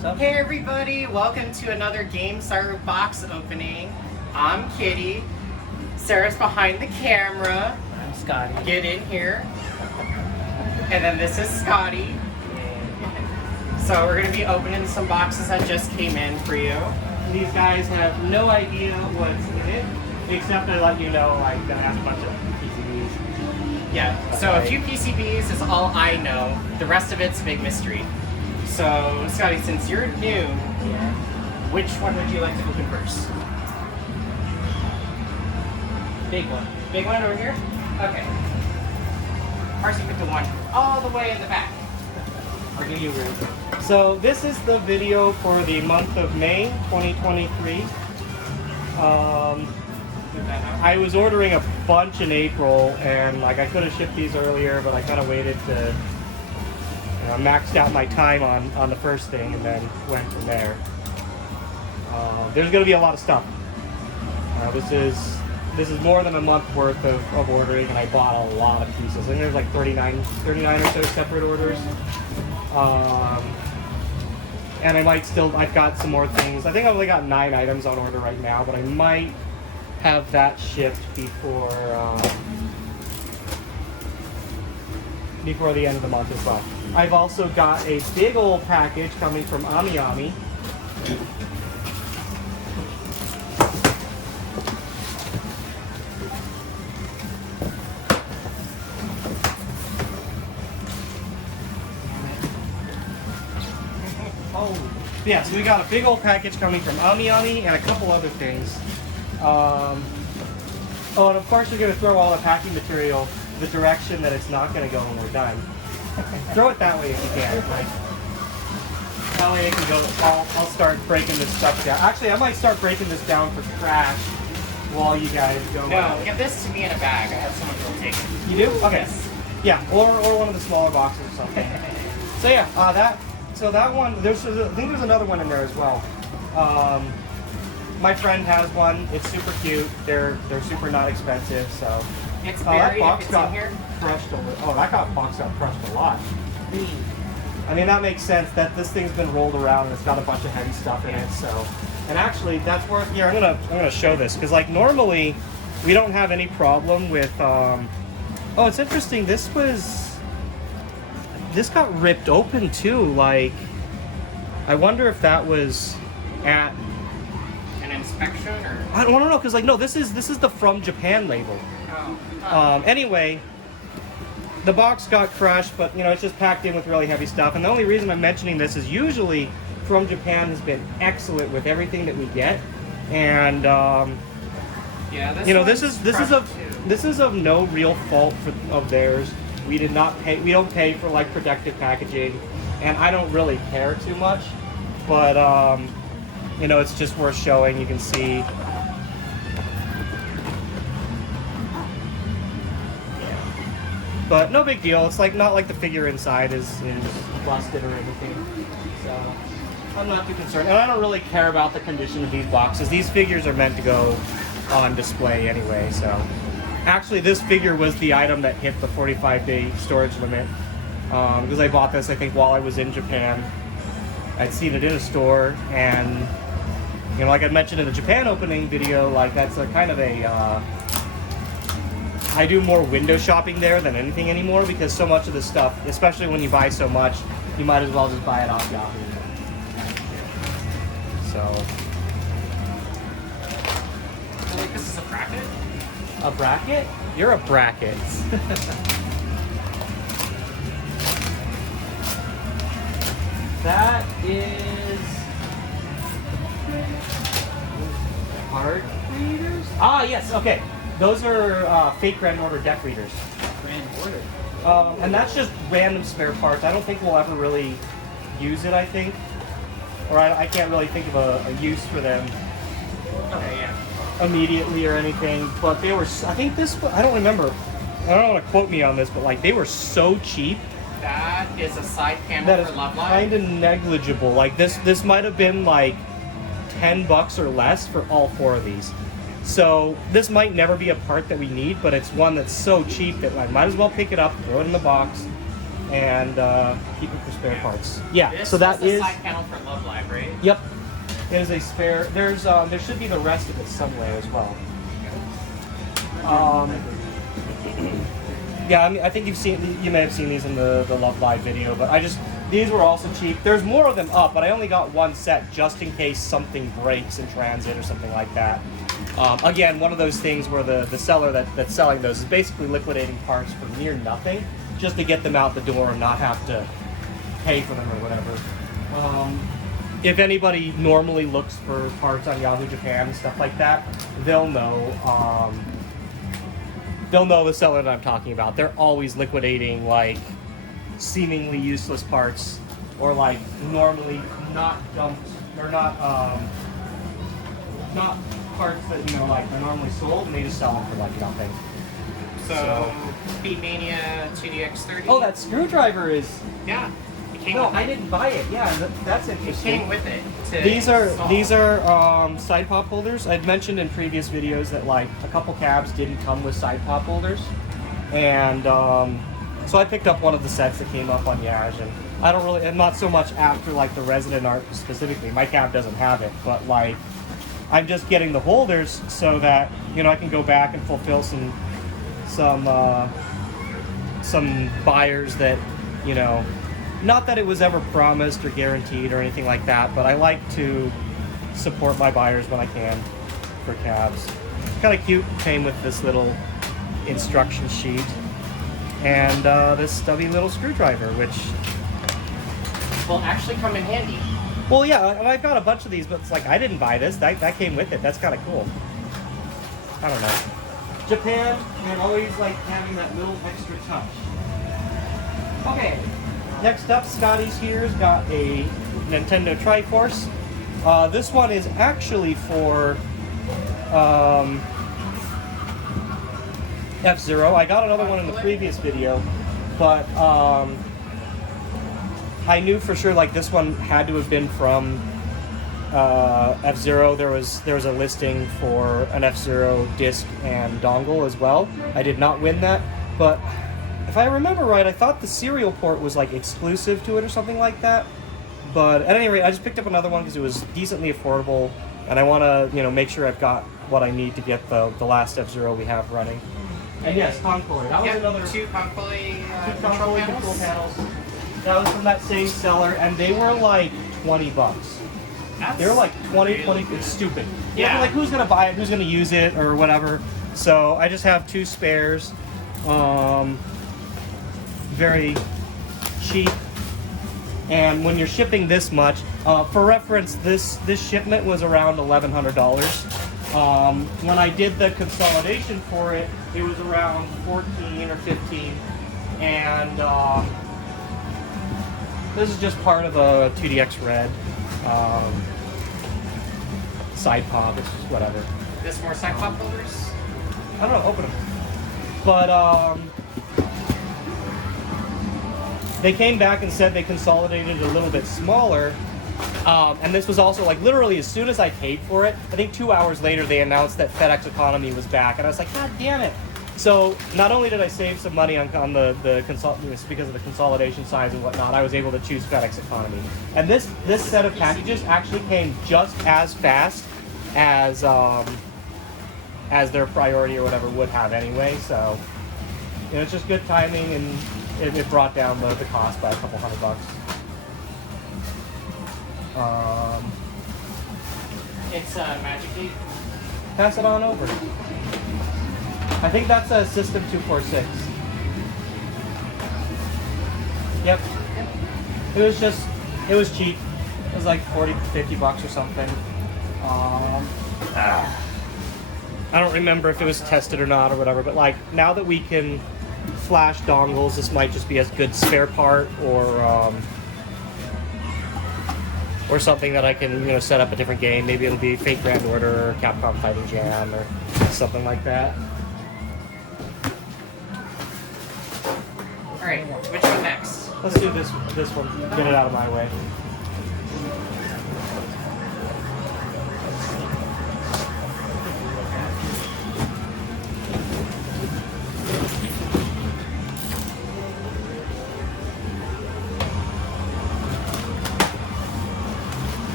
Hey everybody, welcome to another GameStar box opening. I'm Kitty. Sarah's behind the camera. I'm Scotty. Get in here. And then this is Scotty. So we're going to be opening some boxes that just came in for you. These guys have no idea what's in it, except I let you know like that has a bunch of PCBs. Yeah, so a few PCBs is all I know. The rest of it's a big mystery. So, Scotty, since you're new, which one would you like to open first? Big one. Big one over here? Okay. Marcy, pick the one all the way in the back. I'll give you room. So this is the video for the month of May 2023. I was ordering a bunch in April, and like I could have shipped these earlier, but I kind of waited to maxed out my time on the first thing and then went from there. There's going to be a lot of stuff. This is more than a month worth of ordering, and I bought a lot of pieces. I think there's like 39 or so separate orders. And I've got some more things. I think I've only got 9 items on order right now, but I might have that shipped before the end of the month as well. I've also got a big old package coming from AmiAmi. Yeah, so we got a big old package coming from AmiAmi and a couple other things. Oh, and of course you're going to throw all the packing material the direction that it's not going to go when we're done. Throw it that way if you can. Like, that way it can go. I'll start breaking this stuff down. Actually, I might start breaking this down for crash while you guys go. No, give this to me in a bag. I have someone who will take it. You do? Okay. Yes. Yeah, or one of the smaller boxes or something. So yeah, that one. I think there's another one in there as well. My friend has one. It's super cute. They're super not expensive. So. It's buried if it's in here. Crushed that box got crushed a lot. I mean, that makes sense that this thing's been rolled around and it's got a bunch of heavy stuff in it. So, and actually, that's where here I'm gonna show this because like normally we don't have any problem with. Oh, it's interesting. This got ripped open too. Like, I wonder if that was at an inspection or. I don't know because like no, this is the From Japan label. Anyway, the box got crushed, but you know it's just packed in with really heavy stuff. And the only reason I'm mentioning this is usually From Japan has been excellent with everything that we get, and this is of no real fault of theirs. We don't pay for like protective packaging, and I don't really care too much. But you know, it's just worth showing. You can see. But no big deal. It's like not like the figure inside is busted or anything. So I'm not too concerned. And I don't really care about the condition of these boxes. These figures are meant to go on display anyway. So actually this figure was the item that hit the 45-day storage limit. Because I bought this I think while I was in Japan. I'd seen it in a store, and you know, like I mentioned in the Japan opening video, like that's a kind of a I do more window shopping there than anything anymore because so much of this stuff, especially when you buy so much, you might as well just buy it off Yahoo. So. I think this is a bracket? A bracket? You're a bracket. That is card readers? Ah, yes, okay. Those are fake Grand Order deck readers. Grand Order. And that's just random spare parts. I don't think we'll ever really use it, I think. Or I can't really think of a use for them immediately or anything. But they were, I think this, I don't remember. I don't want to quote me on this, but like they were so cheap. That is a side panel That for is Love Live. kind of negligible. Like this might have been like $10 or less for all 4 of these. So this might never be a part that we need, but it's one that's so cheap that I might as well pick it up, throw it in the box, and keep it for spare parts. Yeah, This so that the is side panel for Love Live. Yep. There's a spare. There's there should be the rest of it somewhere as well. Yeah, I mean, I think you may have seen these in the Love Live video, but these were also cheap. There's more of them up, but I only got one set just in case something breaks in transit or something like that. Again, one of those things where the seller that's selling those is basically liquidating parts for near nothing, just to get them out the door and not have to pay for them or whatever. If anybody normally looks for parts on Yahoo Japan and stuff like that, they'll know. They'll know the seller that I'm talking about. They're always liquidating like seemingly useless parts, or like normally not dumped or not parts that like they're normally sold, and they just sell them for like nothing. So Beatmania 2DX30. Oh, that screwdriver is. Yeah. No, I didn't buy it. Yeah, that's interesting. It came with it. These are side pop holders. I'd mentioned in previous videos that like a couple cabs didn't come with side pop holders, and so I picked up one of the sets that came up on Yash, and I'm not so much after like the Resident Art specifically. My cab doesn't have it, but like I'm just getting the holders so that I can go back and fulfill some buyers that not that it was ever promised or guaranteed or anything like that, but I like to support my buyers when I can for cabs. Kind of cute. Came with this little instruction sheet and this stubby little screwdriver, which will actually come in handy. Well, yeah, I've got a bunch of these, but it's like I didn't buy this. That came with it. That's kind of cool. I don't know. Japan, they're always like having that little extra touch. Okay. Next up, Scotty's here's got a Nintendo Triforce. This one is actually for F-Zero. I got another one in the previous video, but I knew for sure like this one had to have been from F-Zero. There was a listing for an F-Zero disc and dongle as well. I did not win that, but if I remember right, I thought the serial port was like exclusive to it or something like that. But at any rate, I just picked up another one because it was decently affordable, and I want to make sure I've got what I need to get the last F-Zero we have running. And yes, Concord. That was another two Concord control panels. That was from that same seller, and they were like $20. They were like 20. It's stupid. Yeah. Like who's gonna buy it? Who's gonna use it or whatever? So I just have two spares. Very cheap, and when you're shipping this much, for reference, this shipment was around $1,100. When I did the consolidation for it, it was around 14 or 15, and this is just part of a 2DX Red side pop. It's just whatever. This more side pop holders? I don't know. Open them, but they came back and said they consolidated it a little bit smaller, and this was also like literally as soon as I paid for it, I think 2 hours later they announced that FedEx Economy was back, and I was like, God damn it! So not only did I save some money on the because of the consolidation size and whatnot, I was able to choose FedEx Economy, and this set of packages actually came just as fast as their priority or whatever would have anyway. So it's just good timing, and it brought down the cost by a couple $100. It's Magic Leap. Pass it on over. I think that's a System 246. Yep. It was cheap. It was like $40-50 or something. I don't remember if it was tested or not or whatever, but like now that we can flash dongles, this might just be a good spare part, or something that I can set up a different game. Maybe it'll be Fate Grand Order or Capcom Fighting Jam or something like that. All right, which one next? Let's do this one. Get it out of my way.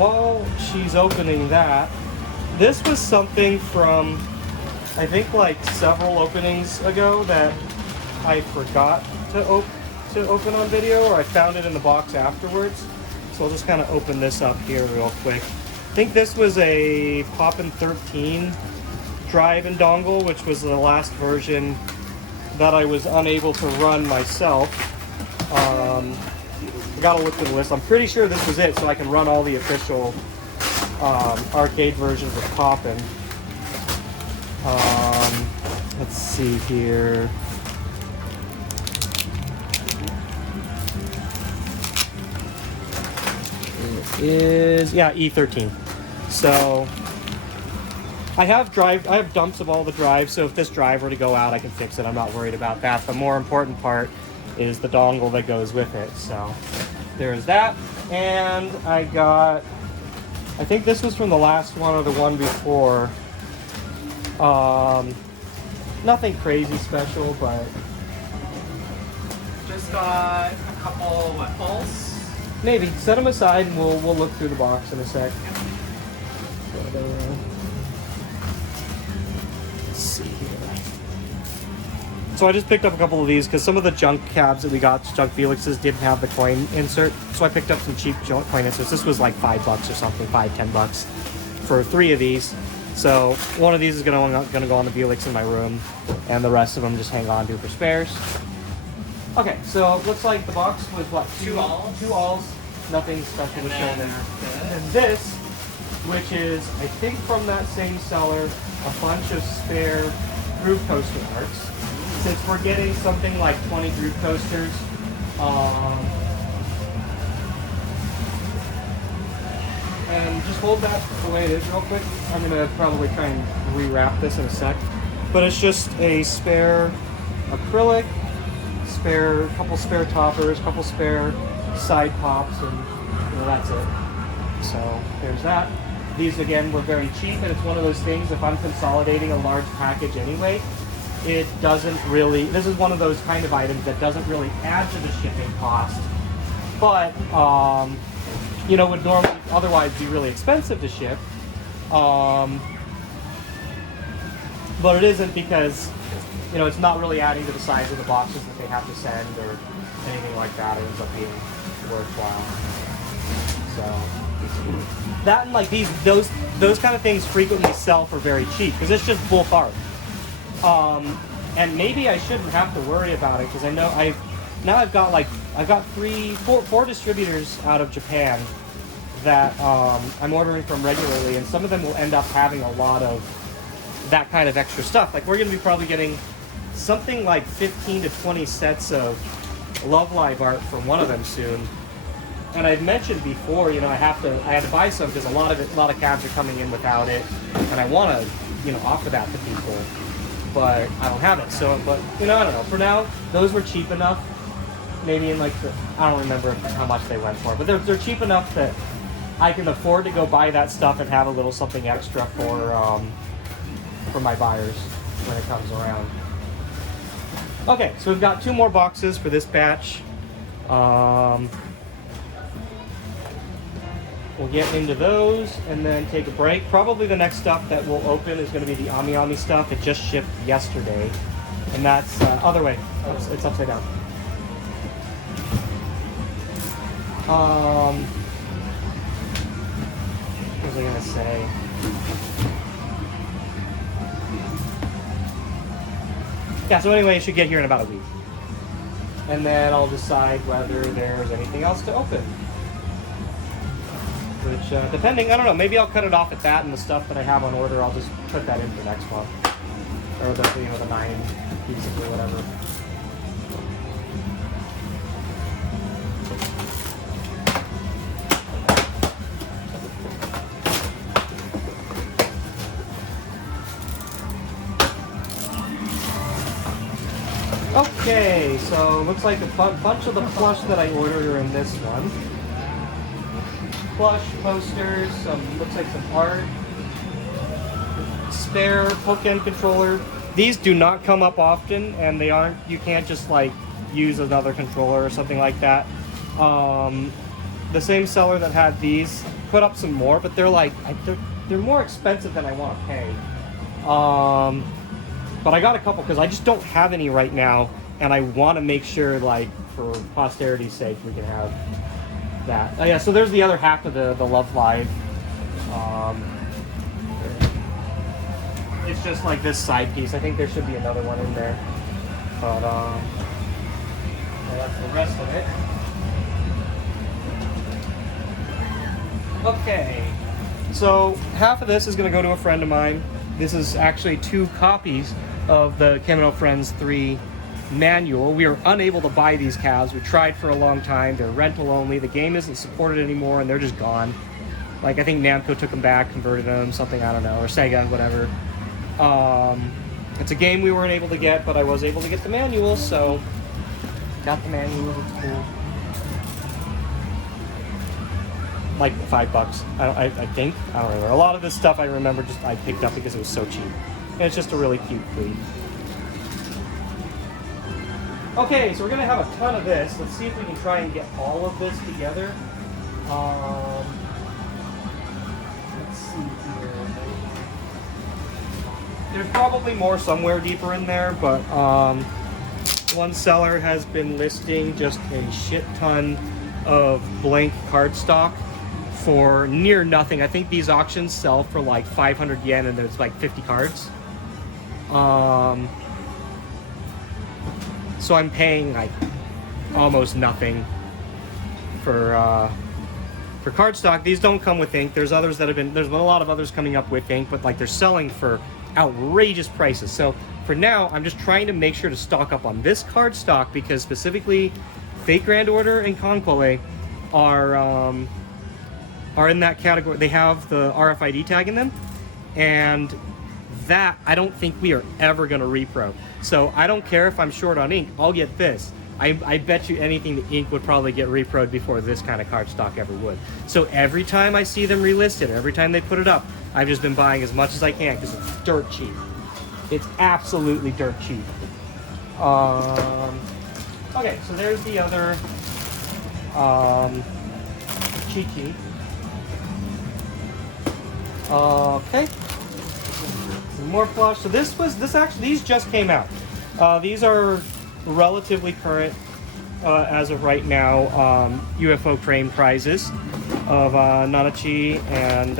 while she's opening that, this was something from, I think, like several openings ago that I forgot to open on video, or I found it in the box afterwards. So I'll just kind of open this up here real quick. I think this was a Poppin 13 drive and dongle, which was the last version that I was unable to run myself. I gotta look through the list. I'm pretty sure this was it, so I can run all the official arcade versions of Poppin. Let's see here. It is, yeah, E13. So I have dumps of all the drives, so if this drive were to go out, I can fix it. I'm not worried about that. The more important part is the dongle that goes with it. So there's that. And I got, I think this was from the last one or the one before. Nothing crazy special, but Just got a couple, what, pulse? maybe. Set them aside and we'll look through the box in a sec. Let's see here. So I just picked up a couple of these because some of the junk cabs that we got, junk Felix's, didn't have the coin insert. So I picked up some cheap coin inserts. This was like $5 or something, $10 for 3 of these. So one of these is gonna go on the Felix in my room, and the rest of them just hang on to for spares. Okay, so it looks like the box was what? 2 alls? 2 alls. Nothing special to show there. And then this, which is, I think from that same seller, a bunch of spare groove coaster parts. Since we're getting something like 20 groove coasters, and just hold that the way it is real quick. I'm gonna probably try and rewrap this in a sec. But it's just a spare acrylic, couple spare toppers, couple spare side pops, and that's it. So there's that. These again were very cheap, and it's one of those things, if I'm consolidating a large package anyway, it doesn't really, this is one of those kind of items that doesn't really add to the shipping cost, but you know, would normally otherwise be really expensive to ship. But it isn't, because you know, it's not really adding to the size of the boxes that they have to send or anything like that. It ends up being worthwhile. So that, and like those kind of things frequently sell for very cheap because it's just bulk art. And maybe I shouldn't have to worry about it, because I know I've got 4 distributors out of Japan that I'm ordering from regularly, and some of them will end up having a lot of that kind of extra stuff. Like we're going to be probably getting something like 15 to 20 sets of Love Live art from one of them soon. And I've mentioned before, you know, I had to buy some because a lot of cabs are coming in without it, and I want to, you know, offer that to people, but I don't have it. So, but you know, I don't know. For now, those were cheap enough. Maybe in like I don't remember how much they went for, but they're cheap enough that I can afford to go buy that stuff and have a little something extra for my buyers when it comes around. Okay, so we've got 2 more boxes for this batch. We'll get into those and then take a break. Probably the next stuff that we'll open is going to be the AmiAmi stuff. It just shipped yesterday, and that's other way. It's upside down. What was I gonna say? Yeah, so anyway, it should get here in about a week. And then I'll decide whether there's anything else to open. Which, depending, I don't know, maybe I'll cut it off at that, and the stuff that I have on order, I'll just put that in for next month. Or the 9 pieces or whatever. Okay, so looks like a bunch of the plush that I ordered are in this one. Plush posters, looks like some art, spare bookend controller. These do not come up often, and you can't just like use another controller or something like that. the same seller that had these put up some more, but they're like they're more expensive than I want to pay. But I got a couple because I just don't have any right now, and I want to make sure, like, for posterity's sake, we can have that. Oh yeah, so there's the other half of the Love Live. It's just like this side piece. I think there should be another one in there, but that's the rest of it. Okay, so half of this is going to go to a friend of mine. This is actually 2 copies of the Kamino Friends 3 manual. We are unable to buy these calves. We tried for a long time. They're rental only. The game isn't supported anymore, and they're just gone. Like, I think Namco took them back, converted them, something, I don't know, or Sega, whatever. It's a game we weren't able to get, but I was able to get the manual, so got the manual. It's cool. Like $5, I think. I don't remember. A lot of this stuff I remember just I picked up because it was so cheap. And it's just a really cute flea. Okay, so we're gonna have a ton of this. Let's see if we can try and get all of this together. Let's see here. There's probably more somewhere deeper in there, but one seller has been listing just a shit ton of blank cardstock for near nothing. I think these auctions sell for like 500 yen and there's like 50 cards. So I'm paying like almost nothing for cardstock. These don't come with ink. There's others that have been, there's been a lot of others coming up with ink, but like they're selling for outrageous prices. So for now, I'm just trying to make sure to stock up on this cardstock because specifically Fate Grand Order and Conquele are in that category. They have the RFID tag in them, and that I don't think we are ever going to repro. So I don't care if I'm short on ink, I'll get this. I bet you anything the ink would probably get reproed before this kind of cardstock ever would. So every time I see them relisted, every time they put it up, I've just been buying as much as I can because it's dirt cheap. It's absolutely dirt cheap. Okay, so there's the other cheat sheet. Okay, some more plush. So these just came out. These are relatively current as of right now. UFO crane prizes of Nanachi and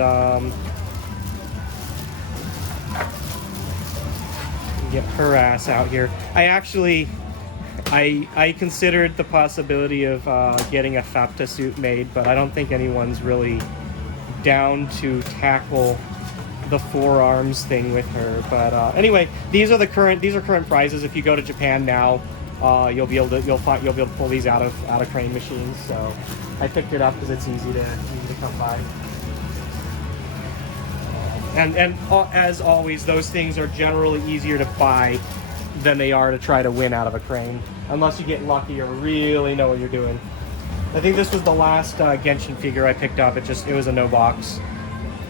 get her ass out here. I considered the possibility of getting a FAPTA suit made, but I don't think anyone's really down to tackle the forearms thing with her. But anyway, these are current prizes. If you go to Japan now, you'll be able to pull these out of crane machines. So I picked it up because it's easy to come by. And as always, those things are generally easier to buy than they are to try to win out of a crane, unless you get lucky or really know what you're doing. I think this was the last Genshin figure I picked up. It was a no box.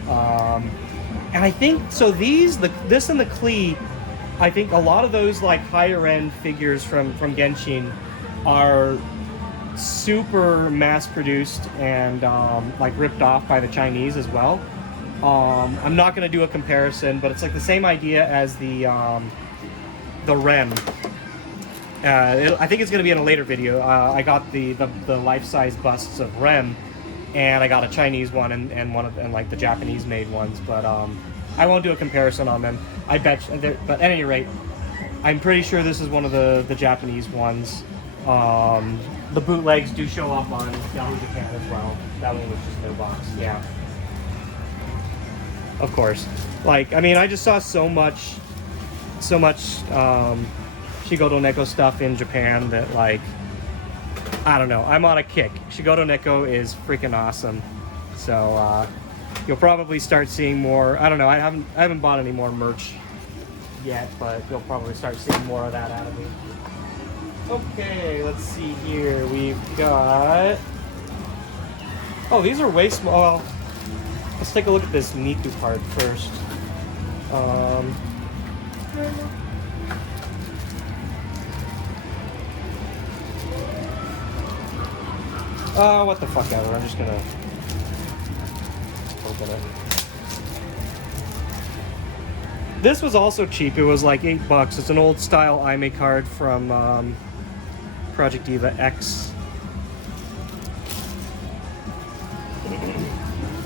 And I think, so this and the Klee, I think a lot of those like higher end figures from Genshin are super mass produced and like ripped off by the Chinese as well. I'm not going to do a comparison, but it's like the same idea as the Rem. I think it's going to be in a later video. I got the life-size busts of Rem, and I got a Chinese one and like the Japanese made ones, but I won't do a comparison on them. I bet you, but at any rate, I'm pretty sure this is one of the Japanese ones. The bootlegs do show up on Yahoo Japan as well. That one was just no box. Yeah. Of course. Like, I mean, I just saw so much Shigoto Neko stuff in Japan that, like, I don't know, I'm on a kick. Shigoto Neko is freaking awesome. So you'll probably start seeing more. I don't know, I haven't bought any more merch yet, but you'll probably start seeing more of that out of me. Okay, let's see here. We've got, oh, these are way small. Well, let's take a look at this Niku part first. Oh, what the fuck ever. I'm just gonna open it. This was also cheap. It was like $8. It's an old style IIDX card from Project Diva X.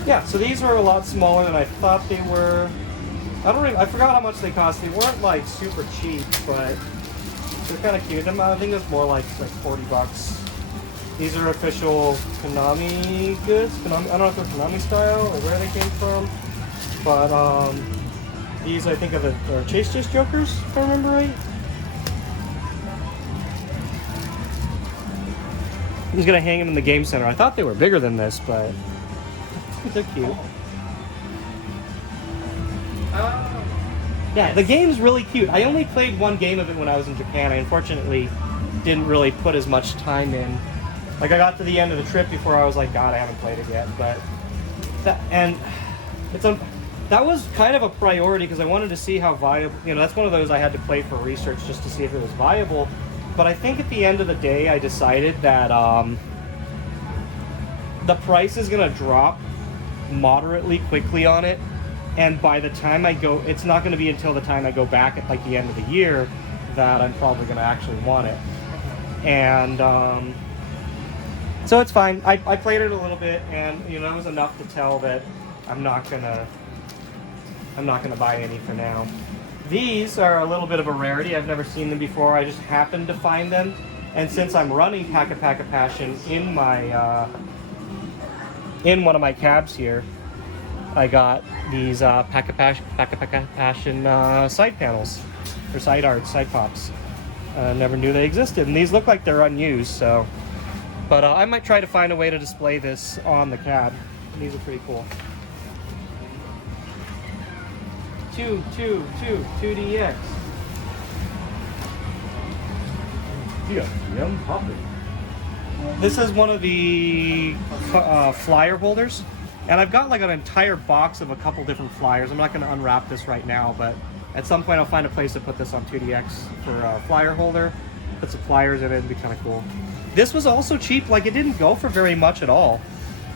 Yeah, so these were a lot smaller than I thought they were. I forgot how much they cost. They weren't like super cheap, but they're kind of cute. I think it was more like $40. These are official Konami goods. I don't know if they're Konami style or where they came from, but these I think are Chase Jokers, if I remember right. I'm just gonna hang them in the game center. I thought they were bigger than this, but they're cute. Yeah, the game's really cute. I only played one game of it when I was in Japan. I unfortunately didn't really put as much time in. Like, I got to the end of the trip before I was like, God, I haven't played it yet. But that was kind of a priority because I wanted to see how viable. You know, that's one of those I had to play for research just to see if it was viable. But I think at the end of the day, I decided that the price is gonna drop moderately quickly on it. And by the time I go, it's not going to be until the time I go back at like the end of the year that I'm probably going to actually want it. And so it's fine. I played it a little bit, and you know, it was enough to tell that I'm not gonna buy any for now. These are a little bit of a rarity. I've never seen them before. I just happened to find them, and since I'm running Pack a Passion in my in one of my cabs here, I got these Pack a Passion side panels, or side arts, side pops. Never knew they existed, and these look like they're unused. So, but I might try to find a way to display this on the cab. These are pretty cool. 2DX. Yeah, popping. This is one of the flyer holders. And I've got like an entire box of a couple different flyers. I'm not going to unwrap this right now, but at some point I'll find a place to put this on 2DX for a flyer holder. Put some flyers in it, it'd be kind of cool. This was also cheap, like it didn't go for very much at all.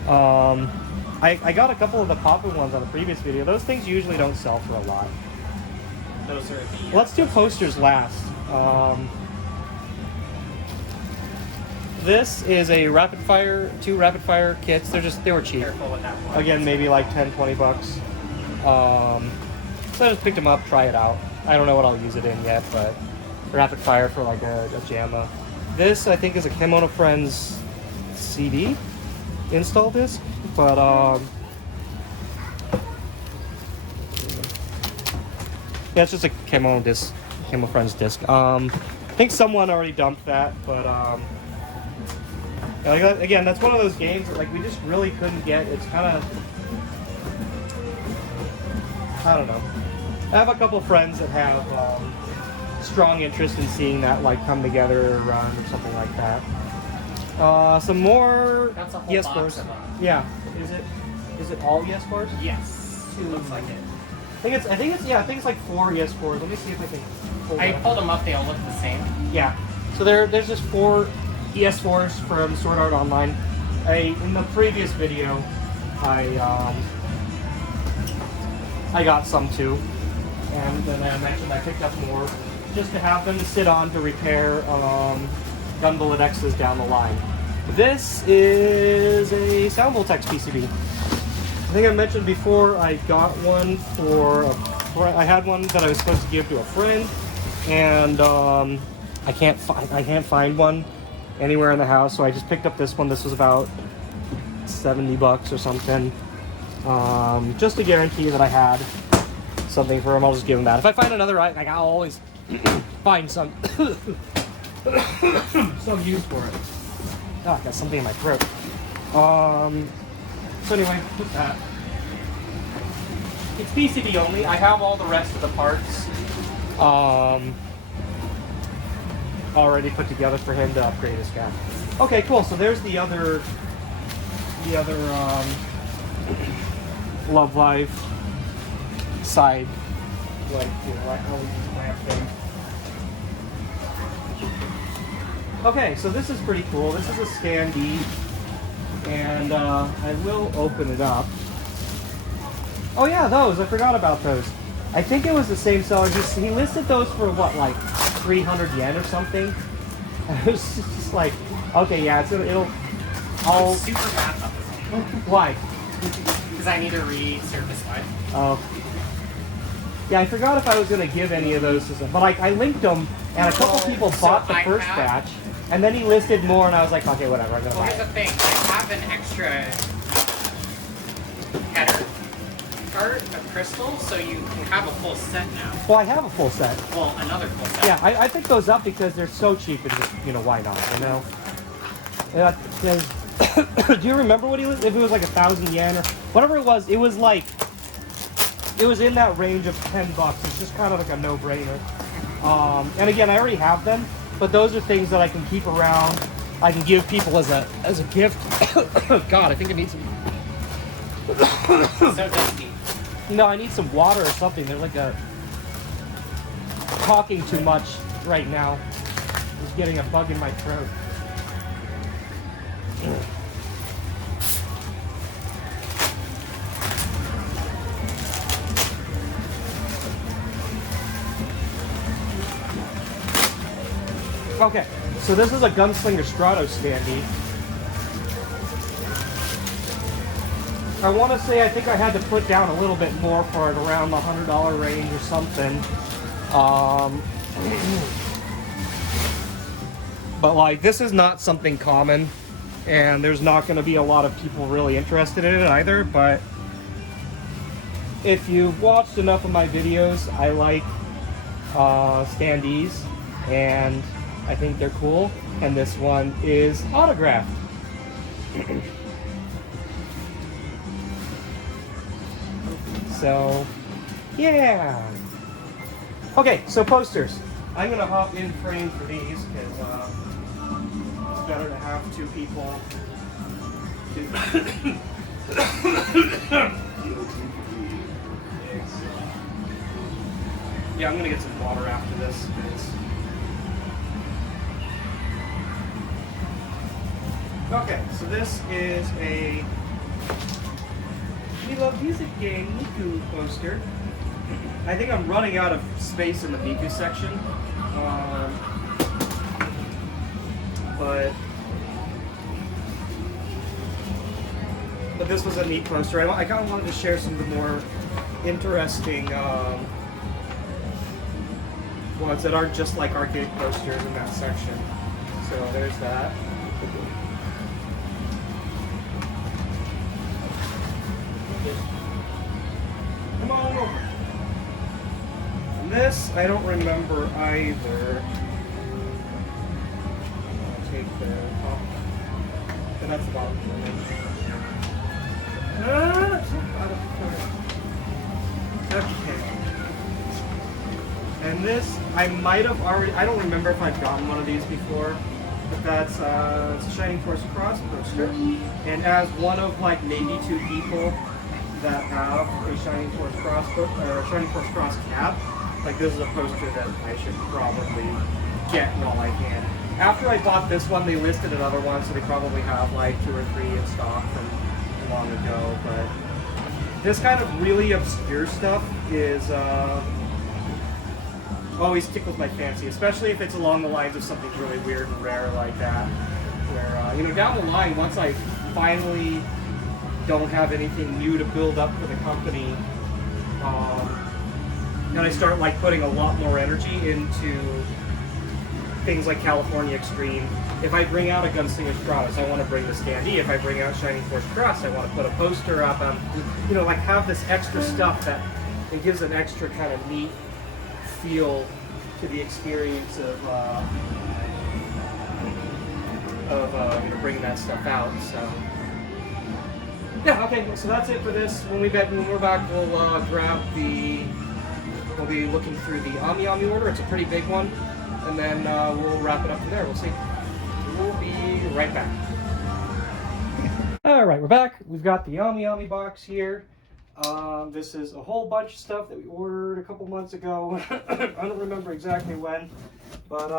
I got a couple of the popping ones on the previous video. Those things usually don't sell for a lot. Those are the, Let's do posters last. This is a two rapid fire kits. They were cheap. Careful with that one. Again, maybe like $10, $20. So I just picked them up, try it out. I don't know what I'll use it in yet, but rapid fire for like a JAMA. This I think is a Kimono Friends CD install disc, but yeah, it's just a Kimono Friends disc. I think someone already dumped that, but again, that's one of those games that like we just really couldn't get. It's kind of, I don't know. I have a couple friends that have strong interest in seeing that like come together or run or something like that. Some more That's a whole yes box bars. of them. Yeah. Is it all yes bars? Yes. Looks like it. I think it's like 4 yes bars. Let me see if I can pull I it up. pulled them up. They all look the same. Yeah. So there's just 4 ES4s from Sword Art Online. In the previous video, I got some too, and then I mentioned I picked up more just to have them to sit on to repair gun bullet X's down the line. This is a Sound Voltex PCB. I think I mentioned before I got one for a friend. I had one that I was supposed to give to a friend, and I can't find one anywhere in the house, so I just picked up this one. This was about $70 or something, just to guarantee that I had something for him. I'll just give him that. If I find another, I'll always find some some use for it. Oh, I got something in my throat. So anyway, put that. It's PCB only. I have all the rest of the parts already put together for him to upgrade his gun. Okay, cool. So there's the other Love Live side, like, you know, lamp thing. Okay, so this is pretty cool. This is a standee And I will open it up. Oh yeah, those. I forgot about those. I think it was the same seller. He listed those for what, like 300 yen or something? And it was just like, okay, yeah, it'll. I'm super mad about this. Why? Because I need to resurface mine. Oh. Yeah, I forgot if I was going to give any of those to some, but like I linked them, and a couple people bought the first batch, and then he listed more, and I was like, okay, whatever, I'm going to buy it. Here's the thing, I have an extra header cart of crystal, so you can have a full set now. Well, I have a full set. Well, another full set. Yeah, I picked those up because they're so cheap, and just, why not, do you remember what he listed? If it was like 1,000 yen or whatever it was like, it was in that range of $10. It's just kind of like a no-brainer. And again, I already have them, but those are things that I can keep around. I can give people as a gift. God, I think I need some. So dusty. No, I need some water or something. They're like talking too much right now. Just getting a bug in my throat. Okay, so this is a Gunslinger Strato standee. I want to say I think I had to put down a little bit more for it, around the $100 range or something. But like, this is not something common, and there's not going to be a lot of people really interested in it either. But if you've watched enough of my videos, I like standees, and I think they're cool, and this one is autographed. So, yeah. Okay, so posters. I'm gonna hop in frame for these because it's better to have two people. Yeah, I'm gonna get some water after this because. Okay, so this is a We Love Music Game Miku poster. I think I'm running out of space in the Miku section. But this was a neat poster. I kind of wanted to share some of the more interesting ones that aren't just like arcade posters in that section. So there's that. Come on over. And this, I don't remember either. I'll take the top. And that's the bottom. Okay. And this, I might have already, I don't remember if I've gotten one of these before, but that's it's a Shining Force Cross poster. And as one of like maybe two people that have a Shining Force Cross or a Shining Force Cross cap, like this is a poster that I should probably get while I can. After I bought this one, they listed another one, so they probably have like 2 or 3 in stock from long ago. But this kind of really obscure stuff is always tickles my fancy, especially if it's along the lines of something really weird and rare like that. Where down the line, once I finally don't have anything new to build up for the company, and I start like putting a lot more energy into things like California Extreme. If I bring out a Gunslinger Stratus, I want to bring the standee. If I bring out Shining Force Cross, I want to put a poster up. Like have this extra stuff that it gives an extra kind of neat feel to the experience of bringing that stuff out. So yeah, okay. So that's it for this. When we're back, we'll We'll be looking through the AmiAmi order. It's a pretty big one, and then we'll wrap it up from there. We'll see. We'll be right back. All right, we're back. We've got the AmiAmi box here. This is a whole bunch of stuff that we ordered a couple months ago. I don't remember exactly when, but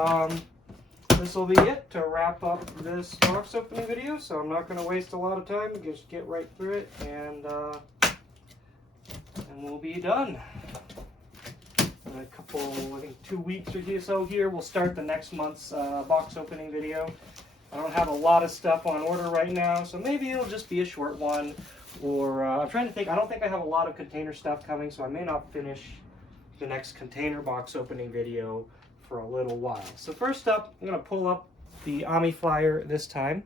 this will be it to wrap up this box opening video. So I'm not going to waste a lot of time. Just get right through it, and we'll be done. In a couple, I think 2 weeks or so here, we'll start the next month's box opening video. I don't have a lot of stuff on order right now, so maybe it'll just be a short one. Or I'm trying to think. I don't think I have a lot of container stuff coming, so I may not finish the next container box opening video for a little while. So first up, I'm going to pull up the Ami flyer this time.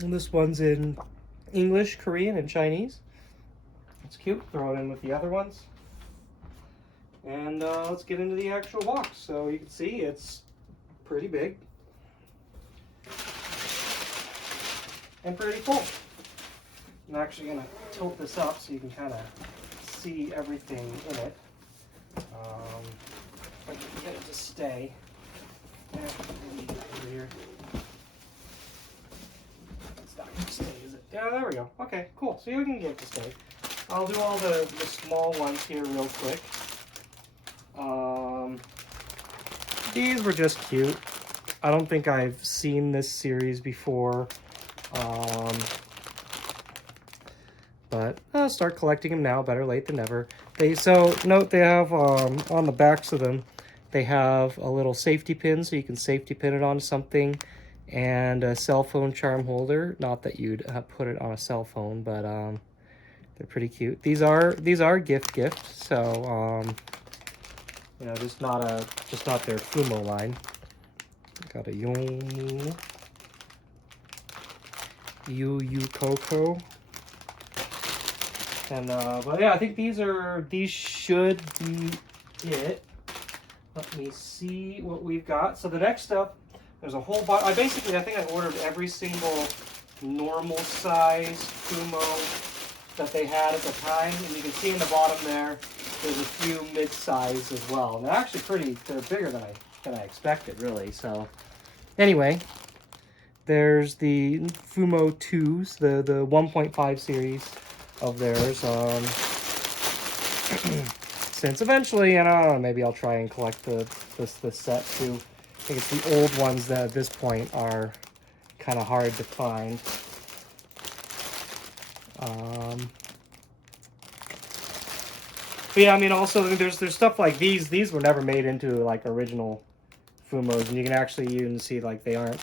And this one's in English, Korean, and Chinese. It's cute. Throw it in with the other ones. And let's get into the actual box. So you can see it's pretty big and pretty full. I'm actually going to tilt this up so you can kind of see everything in it. If I can get it to stay. Over here. It's not going to stay, is it? Yeah, there we go. Okay, cool. So you can get it to stay. I'll do all the small ones here real quick. These were just cute. I don't think I've seen this series before. But I'll start collecting them now. Better late than never. So note they have on the backs of them, they have a little safety pin, so you can safety pin it onto something, and a cell phone charm holder. Not that you'd put it on a cell phone, but they're pretty cute. These are gift, so you know, just not their Fumo line. Got a Yomu, Yu Coco. And but yeah, I think these should be it. Let me see what we've got. So the next up, there's a whole bunch. I think I ordered every single normal size Fumo that they had at the time, and you can see in the bottom there, there's a few mid-size as well. And they're actually they're bigger than I expected, really. So anyway, there's the Fumo 2s, the 1.5 series of theirs. Since eventually, and I don't know, maybe I'll try and collect the set too. I think it's the old ones that at this point are kind of hard to find. But yeah, I mean, also there's stuff like these. These were never made into like original Fumos, and you can actually even see like they aren't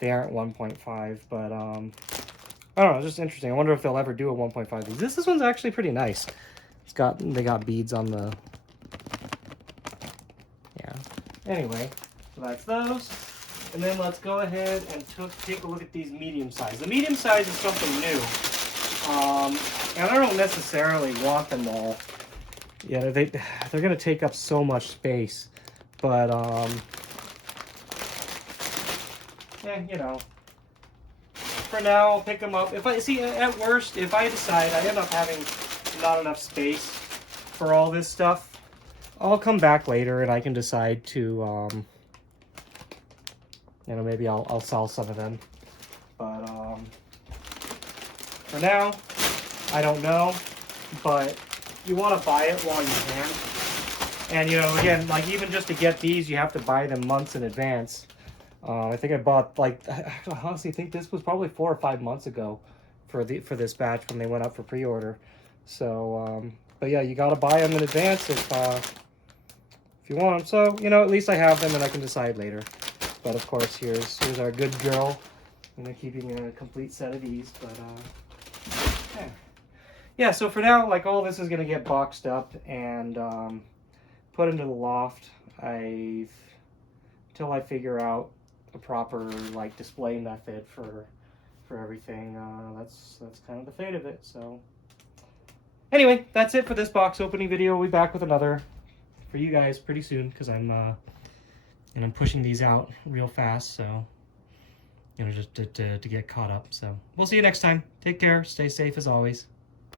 1.5. But I don't know, it's just interesting. I wonder if they'll ever do a 1.5 of these. This one's actually pretty nice. They got beads on the, yeah. Anyway, so that's those. And then let's go ahead and take a look at these medium size. The medium size is something new. And I don't necessarily want them all. Yeah, they're gonna take up so much space. But yeah, you know. For now, I'll pick them up. If I see, at worst, if I decide I end up having not enough space for all this stuff, I'll come back later and I can decide to, you know, maybe I'll sell some of them. But for now, I don't know. But you want to buy it while you can. And you know, again, like even just to get these, you have to buy them months in advance. I think I bought, like, I honestly think this was probably 4 or 5 months ago for this batch when they went up for pre-order. So, but yeah, you got to buy them in advance if you want them. So, you know, at least I have them and I can decide later. But of course, here's our good girl. I'm keeping a complete set of these. But yeah. So for now, like all this is gonna get boxed up and put into the loft. Until I figure out a proper like display method for everything. That's kind of the fate of it. So anyway, that's it for this box opening video. We'll be back with another for you guys pretty soon because I'm pushing these out real fast. So you know, just to get caught up. So we'll see you next time. Take care. Stay safe as always.